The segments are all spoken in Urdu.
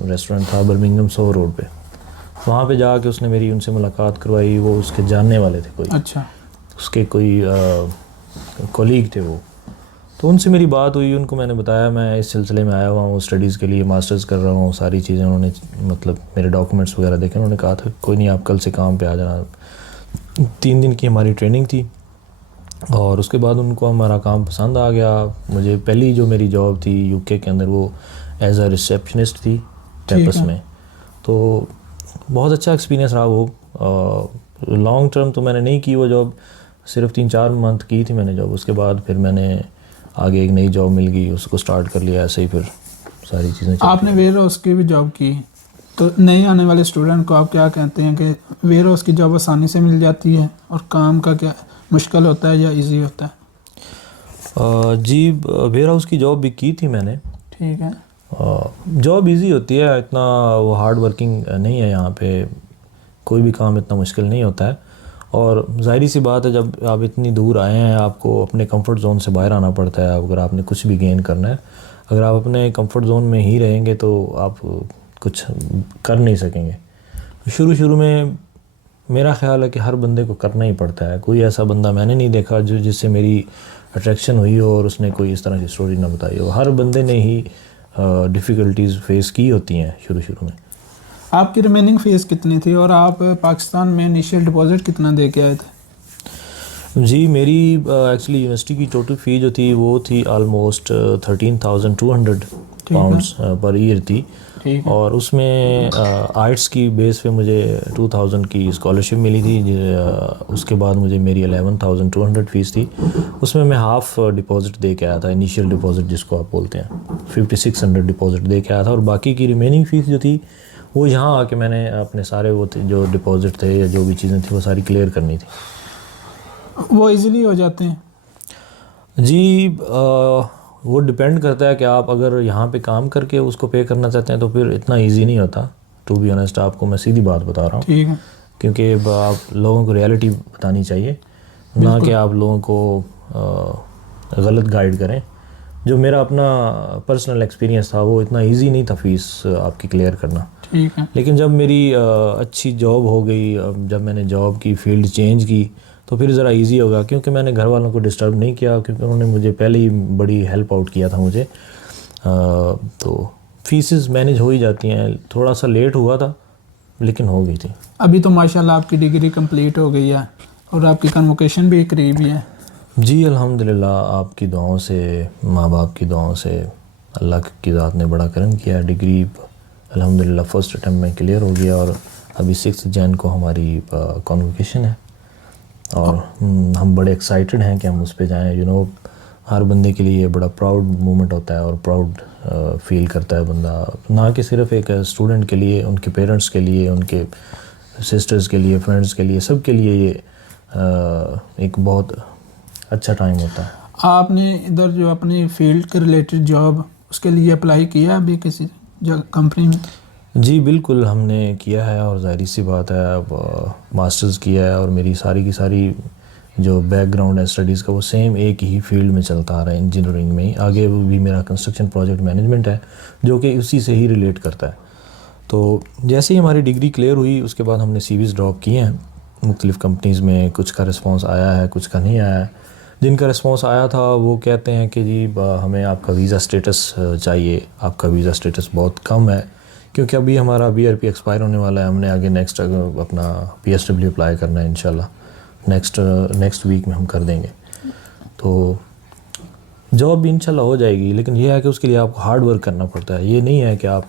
ریسٹورینٹ تھا برمنگھم سو روڈ پہ. وہاں پہ جا کے اس نے میری ان سے ملاقات کروائی. وہ اس کے جاننے والے تھے کوئی, اچھا اس کے کوئی کولیگ تھے وہ. تو ان سے میری بات ہوئی. ان کو میں نے بتایا میں اس سلسلے میں آیا ہوا ہوں اسٹڈیز کے لیے, ماسٹرز کر رہا ہوں. ساری چیزیں انہوں نے مطلب میرے ڈاکومنٹس وغیرہ دیکھے. انہوں نے کہا تھا کوئی نہیں آپ کل سے کام پہ آ جانا. 3 دن کی ہماری ٹریننگ تھی اور اس کے بعد ان کو ہمارا کام پسند آ گیا. مجھے پہلی جو میری جاب تھی یو کے اندر وہ ایز اے ریسیپشنسٹ تھی ٹیپس میں. تو بہت اچھا ایکسپیرینس رہا وہ. لانگ ٹرم تو میں نے نہیں کی وہ جاب, صرف 3-4 منتھ کی تھی میں نے جاب. اس کے بعد پھر میں نے آگے ایک نئی جاب مل گئی, اس کو سٹارٹ کر لیا. ایسے ہی پھر ساری چیزیں. آپ نے ویئر ہاؤس کی بھی جاب کی, تو نئے آنے والے اسٹوڈنٹ کو آپ کیا کہتے ہیں کہ ویئر ہاؤس کی جاب آسانی سے مل جاتی ہے اور کام کا کیا مشکل ہوتا ہے یا ایزی ہوتا ہے؟ جی ویئر ہاؤس کی جاب بھی کی تھی میں نے. ٹھیک ہے. جاب ایزی ہوتی ہے, اتنا وہ ہارڈ ورکنگ نہیں ہے. یہاں پہ کوئی بھی کام اتنا مشکل نہیں ہوتا ہے. اور ظاہری سی بات ہے جب آپ اتنی دور آئے ہیں آپ کو اپنے کمفرٹ زون سے باہر آنا پڑتا ہے اگر آپ نے کچھ بھی گین کرنا ہے. اگر آپ اپنے کمفرٹ زون میں ہی رہیں گے تو آپ کچھ کر نہیں سکیں گے. شروع میں میرا خیال ہے کہ ہر بندے کو کرنا ہی پڑتا ہے. کوئی ایسا بندہ میں نے نہیں دیکھا جس سے میری اٹریکشن ہوئی ہو اور اس نے کوئی اس طرح کی سٹوری نہ بتائی ہو. ہر بندے نے ہی ڈیفیکلٹیز فیس کی ہوتی ہیں شروع میں. آپ کی ریمیننگ فیس کتنی تھی اور آپ پاکستان میں انیشیل ڈپازٹ کتنا دے کے آئے تھے؟ جی میری ایکچولی یونیورسٹی کی ٹوٹل فی جو تھی وہ تھی آلموسٹ 13,200 پاؤنڈس پر ایئر تھی. اور اس میں آرٹس کی بیس پہ مجھے 2,000 کی اسکالرشپ ملی تھی. اس کے بعد مجھے میری 11,200 فیس تھی. اس میں ہاف ڈپازٹ دے کے آیا تھا, انیشیل ڈپازٹ جس کو آپ بولتے ہیں. 5,600 ڈپازٹ دے کے آیا تھا اور باقی کی ریمیننگ فیس جو تھی وہ یہاں آ کے میں نے اپنے سارے وہ جو ڈپازٹ تھے یا جو بھی چیزیں تھیں وہ ساری کلیئر کرنی تھی. وہ ایزیلی ہو جاتے ہیں؟ جی وہ ڈپینڈ کرتا ہے کہ آپ اگر یہاں پہ کام کر کے اس کو پے کرنا چاہتے ہیں تو پھر اتنا ایزی نہیں ہوتا. ٹو بی آنیسٹ آپ کو میں سیدھی بات بتا رہا ہوں. ٹھیک ہے. کیونکہ آپ لوگوں کو ریالٹی بتانی چاہیے, نہ کہ آپ لوگوں کو غلط گائیڈ کریں. جو میرا اپنا پرسنل ایکسپیرینس تھا وہ اتنا ایزی نہیں تھا فیس آپ کی کلیئر کرنا. ٹھیک ہے. لیکن جب میری اچھی جاب ہو گئی, جب میں نے جاب کی فیلڈ چینج کی تو پھر ذرا ایزی ہوگا. کیونکہ میں نے گھر والوں کو ڈسٹرب نہیں کیا, کیونکہ انہوں نے مجھے پہلے ہی بڑی ہیلپ آؤٹ کیا تھا مجھے. تو فیسز مینیج ہو ہی جاتی ہیں. تھوڑا سا لیٹ ہوا تھا لیکن ہو گئی تھی. ابھی تو ماشاءاللہ آپ کی ڈگری کمپلیٹ ہو گئی ہے اور آپ کی کنووکیشن بھی قریب ہی ہے. جی الحمدللہ آپ کی دعاؤں سے, ماں باپ کی دعاؤں سے اللہ کی ذات نے بڑا کرم کیا. ڈگری الحمدللہ فرسٹ اٹیمپٹ میں کلیئر ہو گیا اور ابھی 6 جن کو ہماری کنووکیشن ہے اور ہم بڑے ایکسائٹڈ ہیں کہ ہم اس پہ جائیں. ہر بندے کے لیے یہ بڑا پراؤڈ مومنٹ ہوتا ہے اور پراؤڈ فیل کرتا ہے بندہ, نہ کہ صرف ایک اسٹوڈنٹ کے لیے, ان کے پیرنٹس کے لیے, ان کے سسٹرز کے لیے, فرینڈس کے لیے, سب کے لیے یہ ایک بہت اچھا ٹائم ہوتا ہے. آپ نے ادھر جو اپنی فیلڈ کے ریلیٹڈ جاب اس کے لیے اپلائی کیا ابھی کسی کمپنی میں؟ جی بالکل ہم نے کیا ہے اور ظاہری سی بات ہے اب ماسٹرز کیا ہے اور میری ساری کی ساری جو بیک گراؤنڈ ہے اسٹڈیز کا وہ سیم ایک ہی فیلڈ میں چلتا آ رہا ہے, انجینئرنگ میں ہی. آگے وہ بھی میرا کنسٹرکشن پروجیکٹ مینجمنٹ ہے جو کہ اسی سے ہی ریلیٹ کرتا ہے. تو جیسے ہی ہماری ڈگری کلیئر ہوئی اس کے بعد ہم نے سی ویز ڈراپ کیے ہیں مختلف کمپنیز میں. کچھ کا رسپانس آیا ہے, کچھ کا نہیں آیا ہے. جن کا رسپانس آیا تھا وہ کہتے ہیں کہ جی ہمیں آپ کا ویزا سٹیٹس چاہیے, آپ کا ویزا سٹیٹس بہت کم ہے کیونکہ ابھی ہمارا BRP ایکسپائر ہونے والا ہے. ہم نے آگے نیکسٹ اپنا PSW اپلائی کرنا ہے انشاءاللہ. نیکسٹ ویک میں ہم کر دیں گے. تو جاب بھی انشاءاللہ ہو جائے گی, لیکن یہ ہے کہ اس کے لیے آپ کو ہارڈ ورک کرنا پڑتا ہے. یہ نہیں ہے کہ آپ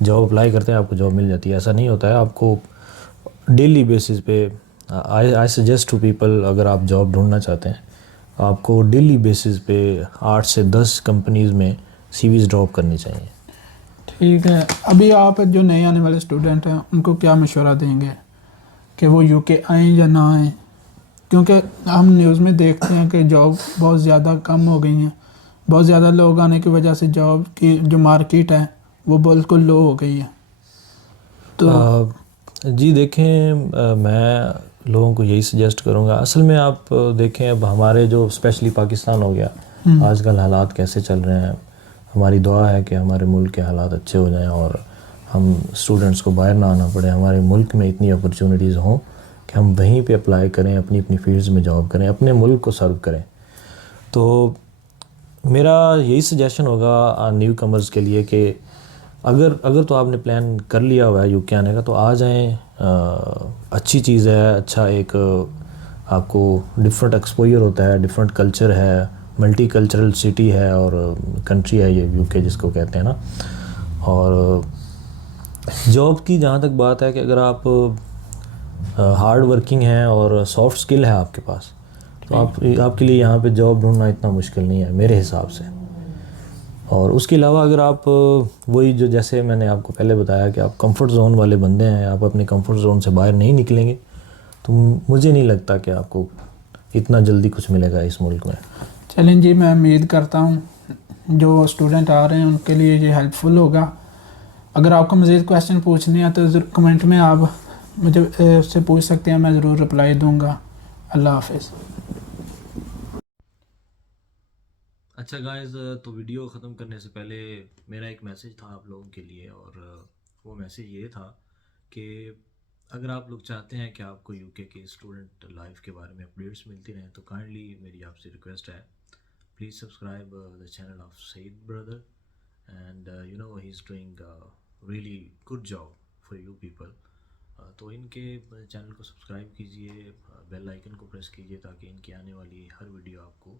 جاب اپلائی کرتے ہیں آپ کو جاب مل جاتی ہے, ایسا نہیں ہوتا ہے. آپ کو ڈیلی بیسس پہ آئی سجیسٹ ٹو پیپل, اگر آپ جاب ڈھونڈنا چاہتے ہیں آپ کو ڈیلی بیسس پہ 8 سے 10 کمپنیز میں سی ویز ڈراپ کرنی چاہیے. ٹھیک ہے. ابھی آپ جو نئے آنے والے اسٹوڈنٹ ہیں ان کو کیا مشورہ دیں گے کہ وہ UK آئیں یا نہ آئیں؟ کیونکہ ہم نیوز میں دیکھتے ہیں کہ جاب بہت زیادہ کم ہو گئی ہیں, بہت زیادہ لوگ آنے کی وجہ سے جاب کی جو مارکیٹ ہے وہ بالکل لو ہو گئی ہے. تو جی دیکھیں میں لوگوں کو یہی سجیسٹ کروں گا. اصل میں آپ دیکھیں اب ہمارے جو اسپیشلی پاکستان ہو گیا, آج کل حالات کیسے چل رہے ہیں. ہماری دعا ہے کہ ہمارے ملک کے حالات اچھے ہو جائیں اور ہم اسٹوڈنٹس کو باہر نہ آنا پڑے, ہمارے ملک میں اتنی اپرچونیٹیز ہوں کہ ہم وہیں پہ اپلائی کریں, اپنی اپنی فیلڈز میں جاب کریں, اپنے ملک کو سرو کریں. تو میرا یہی سجیشن ہوگا نیو کمرز کے لیے کہ اگر تو آپ نے پلان کر لیا ہوا ہے یو کے آنے کا تو آ جائیں. اچھی چیز ہے, اچھا ایک آپ کو ڈفرینٹ ایکسپوئر ہوتا ہے, ڈفرینٹ کلچر ہے, ملٹی کلچرل سٹی ہے اور کنٹری ہے یہ یو کے جس کو کہتے ہیں نا. اور جاب کی جہاں تک بات ہے کہ اگر آپ ہارڈ ورکنگ ہیں اور سافٹ اسکل ہے آپ کے پاس تو آپ کے لیے یہاں پہ جاب ڈھونڈنا اتنا مشکل نہیں ہے میرے حساب سے. اور اس کے علاوہ اگر آپ وہی جو جیسے میں نے آپ کو پہلے بتایا کہ آپ کمفرٹ زون والے بندے ہیں, آپ اپنے کمفرٹ زون سے باہر نہیں نکلیں گے تو مجھے نہیں لگتا کہ آپ کو اتنا جلدی کچھ ملے گا اس ملک میں. چلیں جی, میں امید کرتا ہوں جو اسٹوڈنٹ آ رہے ہیں ان کے لیے یہ ہیلپ فل ہوگا. اگر آپ کو مزید کویشچن پوچھنے ہیں تو کمنٹ میں آپ مجھے اس سے پوچھ سکتے ہیں, میں ضرور رپلائی دوں گا. اللہ حافظ. اچھا گائز, تو ویڈیو ختم کرنے سے پہلے میرا ایک میسیج تھا آپ لوگوں کے لیے, اور وہ میسیج یہ تھا کہ اگر آپ لوگ چاہتے ہیں کہ آپ کو یو کے کی اسٹوڈنٹ لائف کے بارے میں اپڈیٹس ملتی رہیں تو کائنڈلی میری آپ سے ریکویسٹ ہے, please subscribe the channel of Saeed brother, and you know he is doing really good job for you people. تو ان کے چینل کو سبسکرائب کیجئے, بیل آئیکن کو پریس کیجئے تاکہ ان کی آنے والی ہر ویڈیو آپ کو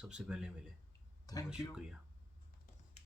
سب سے پہلے ملے. بہت شکریہ.